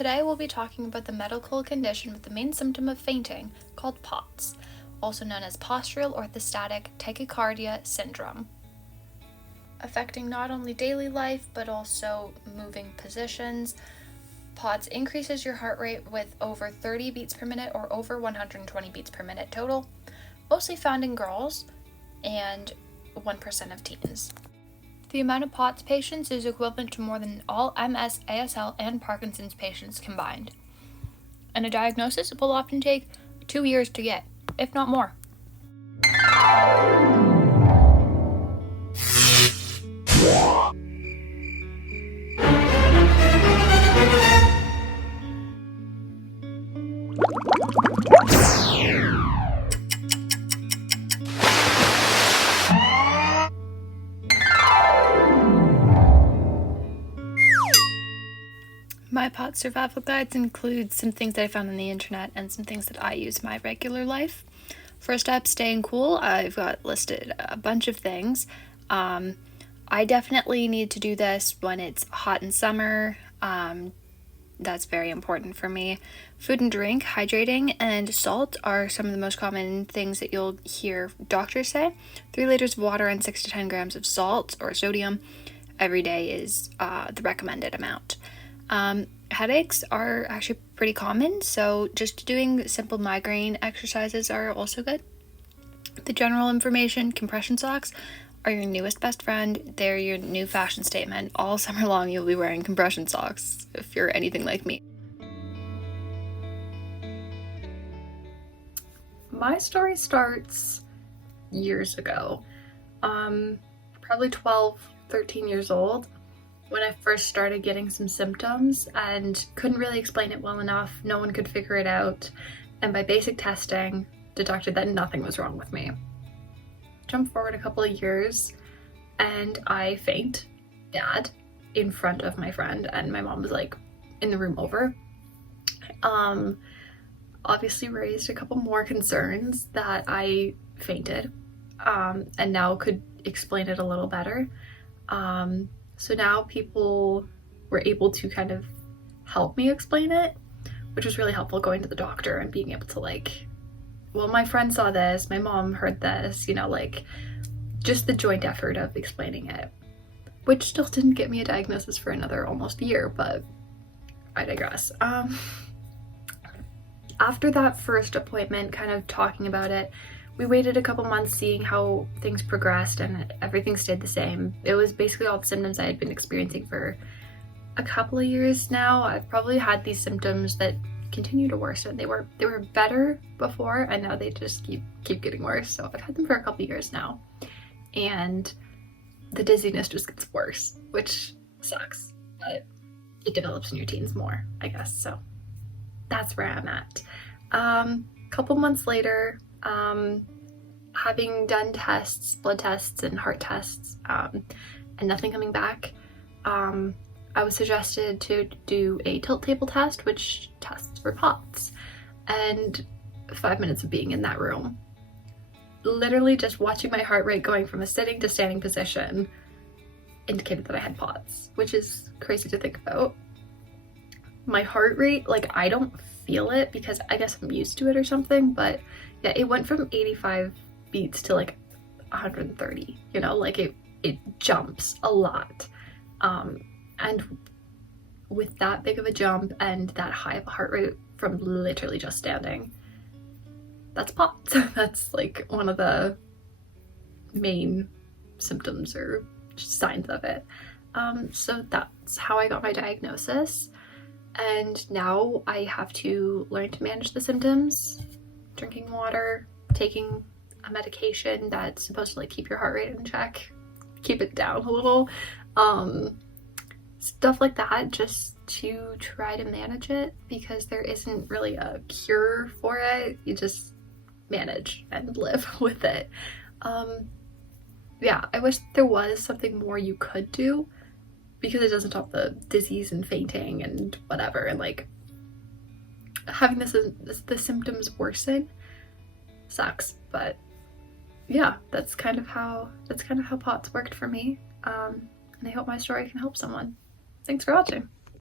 Today we'll be talking about the medical condition with the main symptom of fainting called POTS, also known as postural orthostatic tachycardia syndrome, affecting not only daily life but also moving positions. POTS increases your heart rate with over 30 beats per minute or over 120 beats per minute total, mostly found in girls and 1% of teens. The amount of POTS patients is equivalent to more than all MS, ASL, and Parkinson's patients combined. And a diagnosis will often take 2 years to get, if not more. My POTS survival guides include some things that I found on the internet and some things that I use in my regular life. First up, staying cool. I've got listed a bunch of things. I definitely need to do this when it's hot in summer. That's very important for me. Food and drink, hydrating, and salt are some of the most common things that you'll hear doctors say. 3 liters of water and 6 to 10 grams of salt or sodium every day is the recommended amount. Headaches are actually pretty common, so just doing simple migraine exercises are also good. The general information, compression socks are your newest best friend. They're your new fashion statement. All summer long you'll be wearing compression socks if you're anything like me. My story starts years ago, probably 12, 13 years old, when I first started getting some symptoms and couldn't really explain it well enough. No one could figure it out, and by basic testing deducted that nothing was wrong with me. Jump forward a couple of years and I faint bad in front of my friend, and my mom was like in the room over. Obviously raised a couple more concerns that I fainted, and now could explain it a little better. So now people were able to kind of help me explain it, which was really helpful, going to the doctor and being able to like, well, my friend saw this, my mom heard this, like just the joint effort of explaining it, which still didn't get me a diagnosis for another almost year, but I digress. After that first appointment, kind of talking about it, we waited a couple months seeing how things progressed, and everything stayed the same. It was basically all the symptoms I had been experiencing for a couple of years now. I've probably had these symptoms that continue to worsen. They were better before, and now they just keep getting worse. So I've had them for a couple of years now, and the dizziness just gets worse, which sucks, but it develops in your teens more, I guess. So that's where I'm at. Couple months later, having done tests, blood tests and heart tests, and nothing coming back, I was suggested to do a tilt table test, which tests for POTS. And 5 minutes of being in that room, literally just watching my heart rate going from a sitting to standing position, indicated that I had POTS, which is crazy to think about. My heart rate, like, I don't feel it because I guess I'm used to it or something, but yeah, it went from 85 beats to like 130, like it jumps a lot. And with that big of a jump and that high of a heart rate from literally just standing, that's POTS. That's like one of the main symptoms or signs of it. So that's how I got my diagnosis. And now I have to learn to manage the symptoms, drinking water, taking a medication that's supposed to like keep your heart rate in check, keep it down a little, stuff like that, just to try to manage it, because there isn't really a cure for it. You just manage and live with it. Yeah, I wish there was something more you could do, because it doesn't stop the disease and fainting and whatever, and like having the symptoms worsen sucks. But yeah, that's kind of how POTS worked for me, and I hope my story can help someone. Thanks for watching.